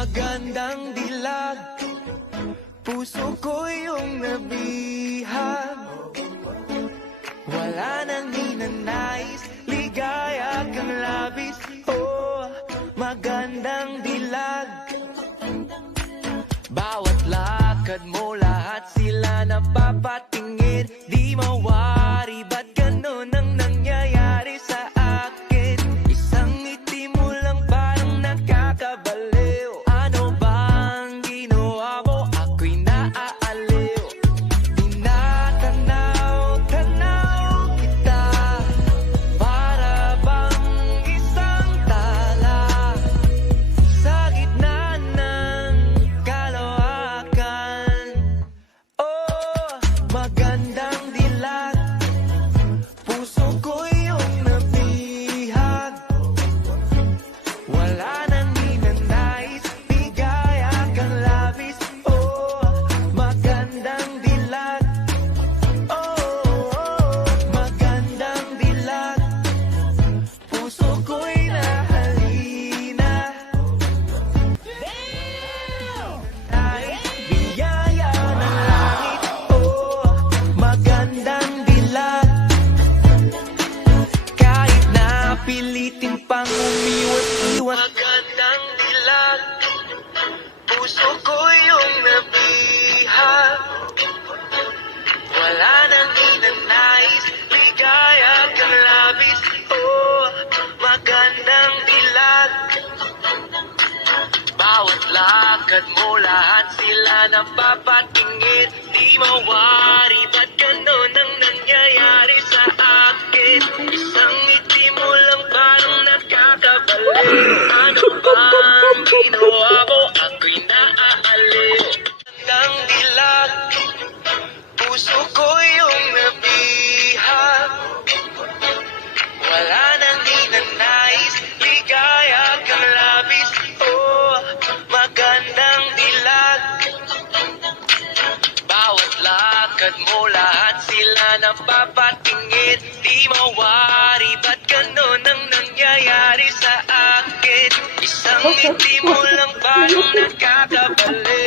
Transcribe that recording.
Magandang dilag, puso ko yung nabihag. Wala nang ninanais, ligaya kang labis. Oh, magandang dilag. Bawat lakad mo, lahat sila napapatingin. Di mawari, ba't ganun ang nangyayari sa akin? Isang ngiti mo lang parang nakakabaliw. Ano bang ginawa mo? Ako'y naaaliw. Tinatanaw-tanaw kita, para bang isang tala sa gitna ng kalawakan. Oh, magandang dilag, puso ko yung nabihag. Wala nang ninanais, ligaya kang labis. Oh, magandang dilag. Oh, magandang dilag, puso ko'y nahalina. Ay, biyaya ng langit. Oh, magandang dilag. Kahit na pilitin pang umiwas-iwas. Magandang dilag, puso ko yung nabihag. Wala nang ninanais, ligaya kang labis. Oh, magandang dilag. Bawat lakad mo, lahat sila napapatingin. Di mawari, ba't ganun ang nangyayari sa akin? Isang ngiti mo lang parang nakakabaliw. Ano bang ginawa mo? Ako'y naaaliw. Magandang dilag, puso ko yung nabihag. Wala nang ninanais, ligaya kang labis. Oh, magandang dilag. Bawat lakad mo, lahat sila napapatingin. Di mawari, ba't ganun ang nangyayari sa akin? Isang ngiti mo lang parang nakakabaliw.